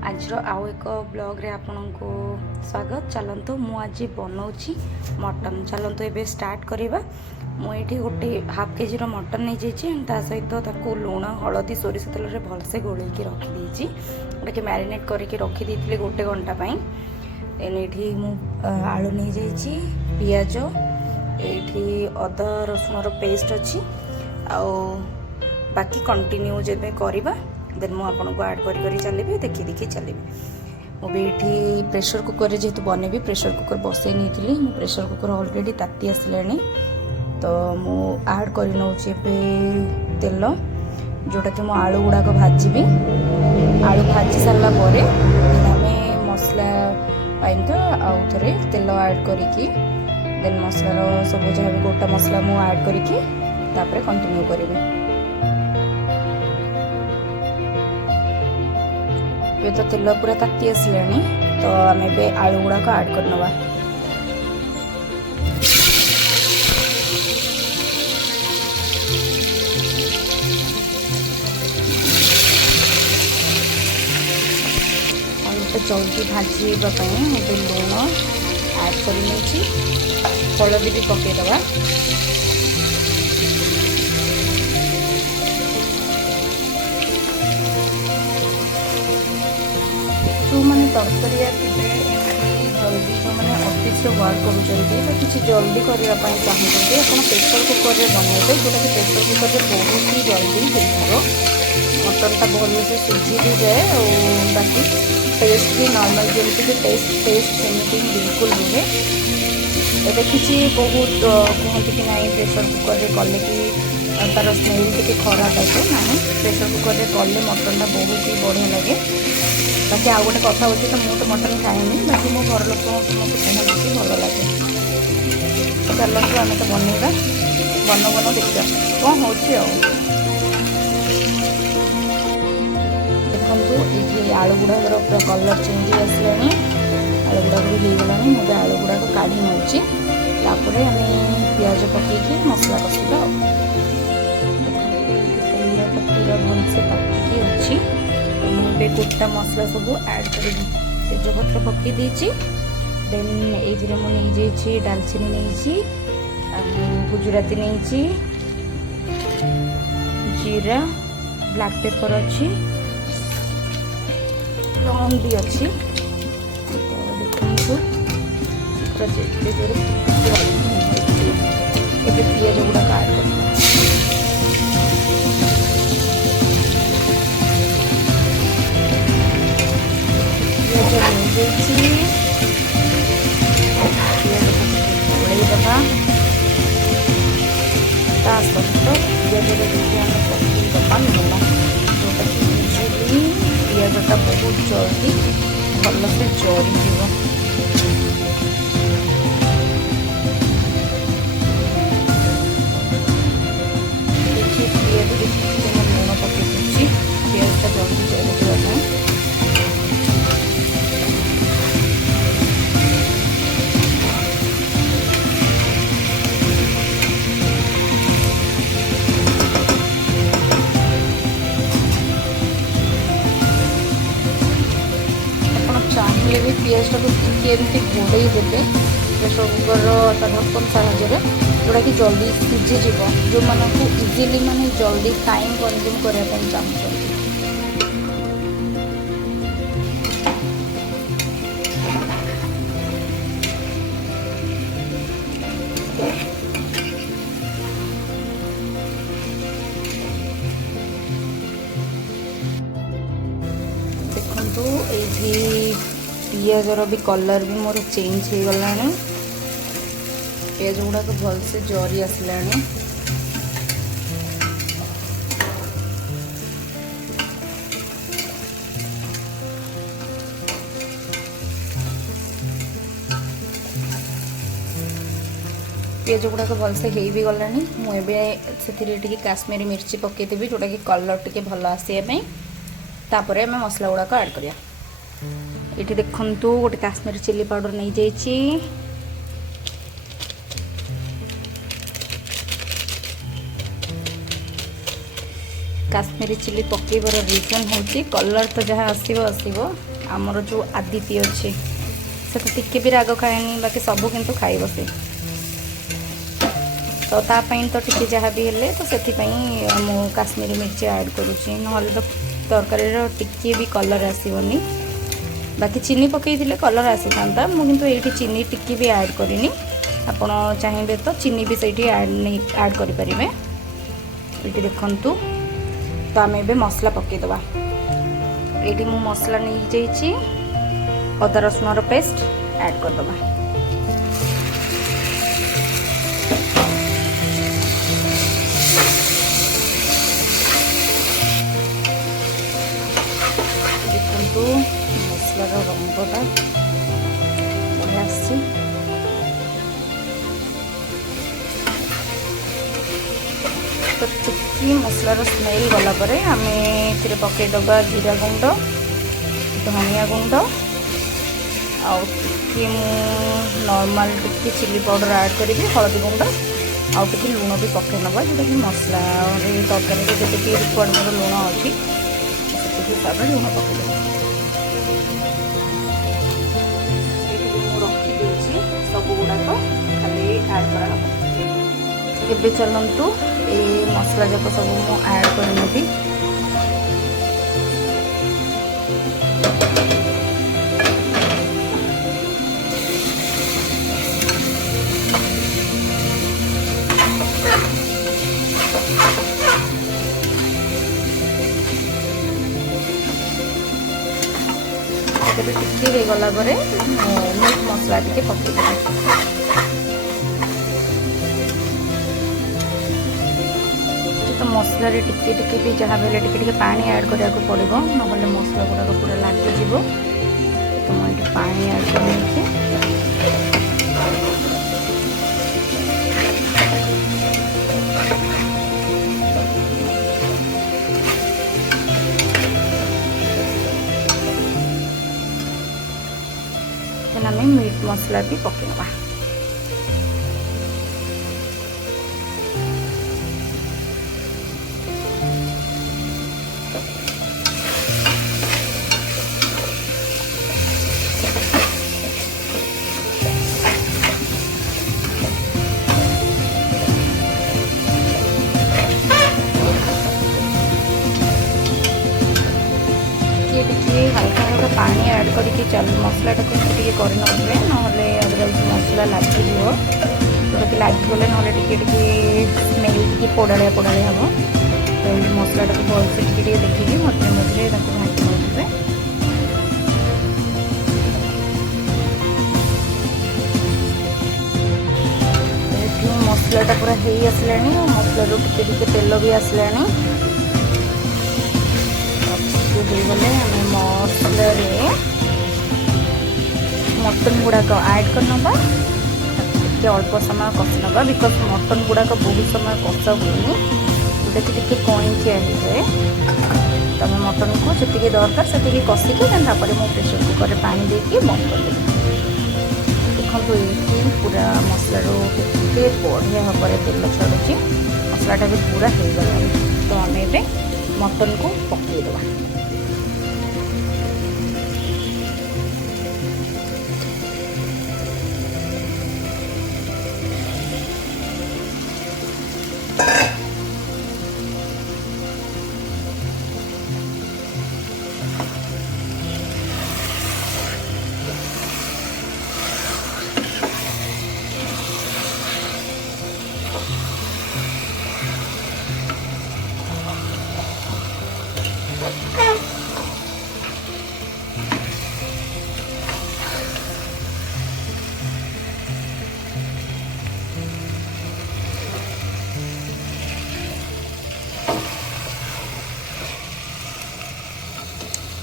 आज आउ एक ब्लॉग रे आपन को स्वागत। चलतु मु आज बनाऊँगी मटन। चलतु एबे स्टार्ट करिबा। मुझे गोटे हाफ केजी मटन नहीं जाइए सहित लुण हलदी सोरिष तेल रे भलसे गोलैकी रखी गोटे मैरिनेट करके रखी गोटे घंटा देन ये आलू नहीं जाइए पियाज ये अदा रसुण पेस्ट अच्छी बाकी कंटिन्यू जब करवा देन मुझे को ऐड करी चलिए देखी देखी चलिए। मुझे प्रेशर कुकर जेहेतु बनैबी प्रेशर कुकर बसई नहीं मु प्रेशर कुकर ऑलरेडी ताती आसला तो मु ऐड कर नौचे तेल जोटा कि मु आलू गुड़ाक भाजी आलू भाजी सारा पर आम मसला पाइंका आउ थे तेल ऐड करी देन मसलार सब जहाँ भी गोटा मसला मु ऐड करके कंटिन्यू करी। ये तो तेल पूरा ताती आसला तो आम ए आलू गुड़ाक ऐड करनवा। जल्दी भाजीवाई मुझे लुण ऐड कर हलदी भी पकईदबा। जो मैंने तरकारिया जल्दी जो मैंने ऑफिस वर्क कर किसी जल्दी करने चाहते आप प्रेशर कुकर में बनइबे जोटा कि प्रेशर कुकर में बहुत ही जल्दी हो मटनटा भल से सीझी भी जाए और बाकी टेस्ट भी नॉर्मल जमी भी टेस्ट सेमती बिल्कुल रुहे। एबे किसी बहुत कहते कि नहीं प्रेशर कुकर में कले कि तार स्मेल टी खराब आसे ना प्रेशर कुकर में कले मटनटा बहुत ही बढ़िया लगे। बाकी आउ गोटे कथा हो तो मुझे मटन खाएनी बाकी मो घर लोक समस्त कहते कि भल लगे। चलते आम तो बनवा बन देखा कौन हो देखो ये आलू गुड़ाकर पूरा कलर चेंज आसला आलू गुड़ाक भी होगला मुझे आलू गुड़ाक काढ़ी नौची तापर आम पियाज पकईकि मसला कषा तेल पूरा भलसे पकईकि अच्छी मुझे गोटा मसला सब ऐड कर तेजपत्र पकई देछि। देन ये मुझे डालचीनी नहीं गुजराती नहीं जीरा ब्लैक पेपर अच्छी लौंग भी अच्छी तो देखो ये पियाज गुड़ाक ऐड कर गोलैदबा पकईदबा लुण जोटा कि इजिली पियाजटा बहुत जल्दी भल से जरी पियाज लुण पकई दूसरी पियाजटा जल्दी जरी चाहिए भी पियाजटा को एमती घोड़े देते प्रेशर कुकर ढक्कन साहाଯ୍य जोटा कि जल्दी सीझीज जो मानक इजिली माने जल्दी टाइम कंज्यूम करने चाहते देखो ये पियाजर भी कलर भी मोर चेंज हो गला पियाज गुड़ाक भल से जरी आसला। पियाज गुड़ाक भल से हो भी गला मुझे काश्मीरी मिर्ची पकईदेवी जोटा कि कलर टी भल आसापी तापर आम मसला गुड़ाक ऐड करिया। ये देखु गोटे काश्मीरी चिली पाउडर नहीं जाइए काश्मीरी चिली पकेबार रिजन होची कलर तो जहाँ आसो आसो आमर जो आदिति अच्छे से तो टिके भी राग खाएनी बाकी सब किंतु खाइब से तो तापाई तो टिके जहाँ भी हेले तो से मु काश्मीरी मिर्ची ऐड करुँची ना तो तरकारी टिके भी कलर आसोनी बाकी चीनी पकई कलर आसी था मुझे ये चीनी टिके भी ऐड करनी आपण चाहिए तो चीनी भी सही ऐड करें ये देखु तो आम ए मसला पकईदबा ये मु मसला नहीं जाइए अदा रसुण पेस्ट ऐड करदबा देखु मसलार रंगटा बढ़िया आसी तो टिकी मसलार स्मेल गला पर आम ए पकईदबा जीरा गुंड धनिया गुंड आगे नॉर्मल टिकी चिली पाउडर ऐड करी हलदी गुंड आगे लुण भी पकई नवा जोटा कि मसला तरकारी जी रिक्वायर्ड मोर लुण अच्छी से हिसाब से लुण पकई रखी सब गुड़ाक खाली ऐड कर ଏବେ चलतु ये मसला जाक सब मु ऐड करनेबी टिके गला मीट मसला टिके पकई तो मसला टिके टिके भी जहाँ भी टिके टिके पानी ऐड करा पड़ो ना मसला गुड़ाक पूरा लगे तो मुझे पानी ऐड कर मीट मसला भी पकईवा हल्का हल्का पानी ऐड करके चल मसलाटा को करना ना मसला लगे जोटा कि लगिगले ना स्मेल टी पोड़ाया पोड़ाया हम तो ये मसलाटा को भलसे टे देखिए मझे मझे भाजी नौथे मसलाटा पूरा हो आसला मसलू टे तेल भी आसला गले आम मसलार मटन गुड़ाक ऐड करनबा अल्प समय कषि नवा बिकज मटन गुड़ाक बहुत समय कषा हुए जोटा कि टे कईचिया हो जाए तो आम मटन को जी दरकार से कषिकी तापर मु प्रेसर कुकर पानी देकी बंद कर देखो ये पूरा मसलार टे बढ़िया भाव में तेल छाड़ी मसलाटा भी पूरा हो गला तो आम ए मटन को पकईदबा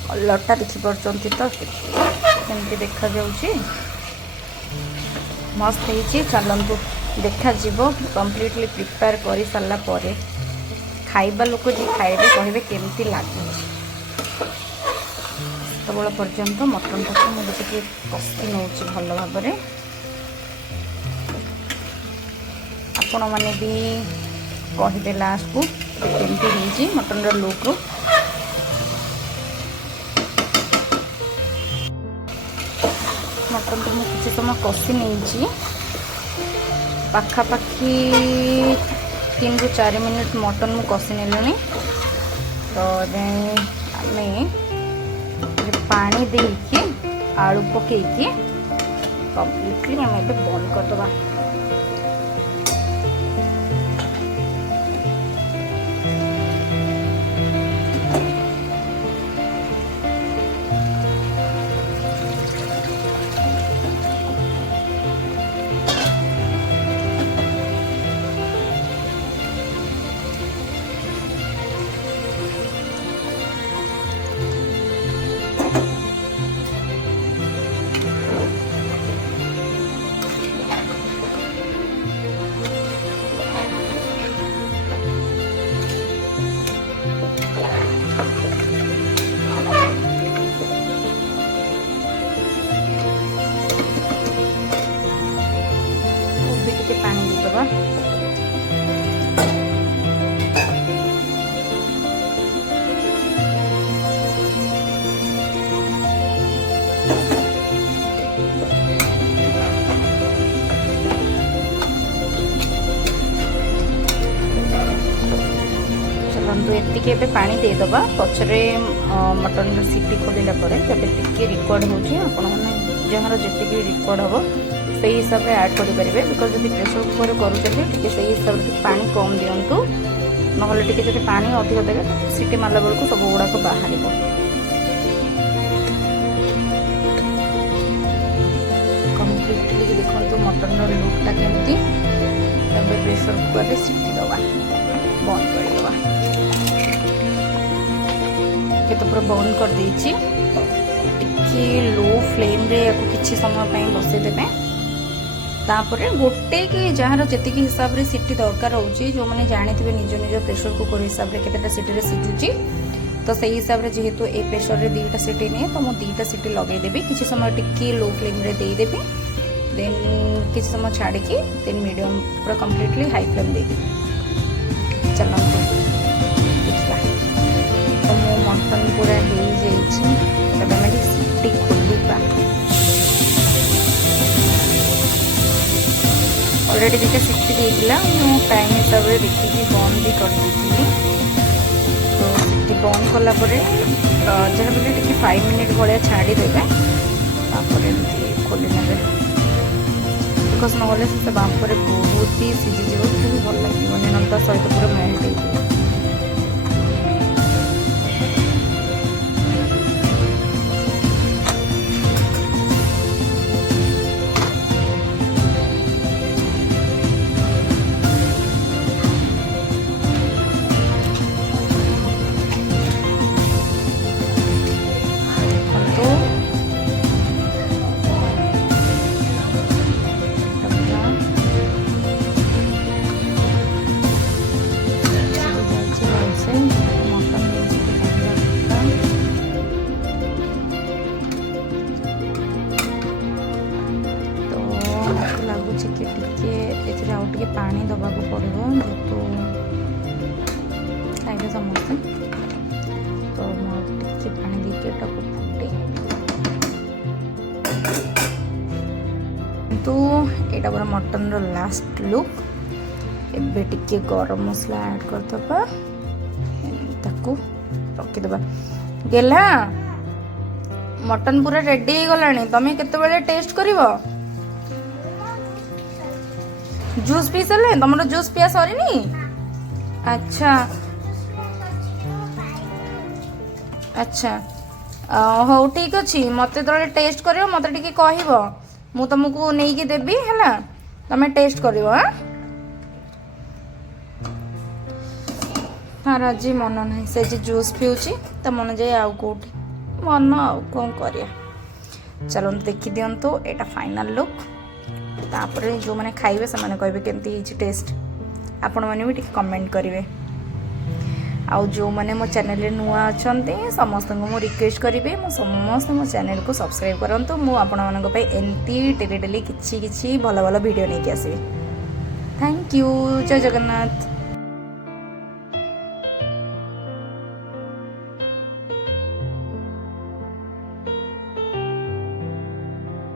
कलरटा देखिपी तो केमती देखा जाउची मस्त होती चलतु देखा कम्प्लीटली प्रिपेयर कर सारा पर खाइबा लोक जी खाइबे कहे केमती लगे तबला पर्यंत मटन टाक मुझे कषि नौ भल भाव आपण मैंने भी कहीदे लास्ट को केमती होइछि मटन रो लुक रो मटन को किसी समय कषि नहीं पाखापाखि 3 ରୁ 4 मिनट मटन मु कषि नेलुनी तो आम पानी देकी आलू पकईकी कम्प्लीटली आम ए बंद करदे पानी देदबा चलतु एतिके पानी देदबा पछरे मटन सीटी खोलिला परे जब टिके रिकॉर्ड होची आपण माने जहार जेतिके रिकॉर्ड हबो से हिसाब से ऐड करें बिकज जब प्रेसर कुकर करुँचे से हिसाब से पानी कम दिंतु ना टी पानी अधिक देवे सीटी मारला बेलू सब गुड़ाक बाहर कम्प्लीटली देखो मटन लुकटा केमती प्रेसर कुकर सीटी दवा बंद करदे ये तो पूरा बंद कर देछि लो फ्लेम रे किछि समय बसईदे तापर गोटे कि जार जी हिसाब से सीटी दरकार होची जो मैंने जानी निज निज प्रेसर कुकर हिसाब से केतेटा सीटी सिझुची तो सही हिसाब से जेहेतु ए प्रेसर रे 2टा सीटी नहीं तो मुझे 2टा सीटी लगेदेवी किसी समय टिके लो फ्लेम रे देदेवी देन किसी समय छाड़ी देन मीडियम पूरा कंप्लीटली हाई फ्लेम देदेवी चलो देखा तो मो मटन पूरा हो जाइए सीटी खोलिबा ऑलरेडी 2टा सीटी देला टाइम हिसाब से देखिए बंद भी कर दी तो सीटी बंद कला जहाँ भी 5 मिनट भाया छाड़देवे खोली ने बिकज ना से बांपर बहुत ही सीझीज भल लगे ना सहित पूरा मेल्ट हो टे पानी दबा को पड़ो जेहेतु खाइबे समस्ते तो टे पानी देके फुटे तो यहाँ पूरा मटन रो लास्ट लुक एबे टिके गरम मसला ऐड करदबा ताकू रखिदबा गेला मटन पूरा रेडी हो गलानी तमे केते बेले टेस्ट करिवो जूस पी सारे तुम जूस पिया सरी अच्छा अच्छा हो ठीक अच्छे मत जो टेस्ट कर मत कह मु तुमको नहीं देवी है तुम टेस्ट कर तार आज मन ना से जूस पीऊँगी तो मन जाए आउ कौटी मन आउ कौन कर चलो देखी दिंतु एटा फाइनल लुक तापर जो मैंने खाइबे से मैंने कहबे केमती टेस्ट आपण मैंने भी टिके कमेंट करेंगे आउ जो मैंने मो चैनल रे नुआ अछंती समस्त को मो रिक्वेस्ट करेंगे मो समस्त मो चैनल को सब्सक्राइब करंतु मो आपण मानक पई एंती डेली डेली किछि किछि भलो भलो वीडियो नहीं आसीबे थैंक यू जय जगन्नाथ।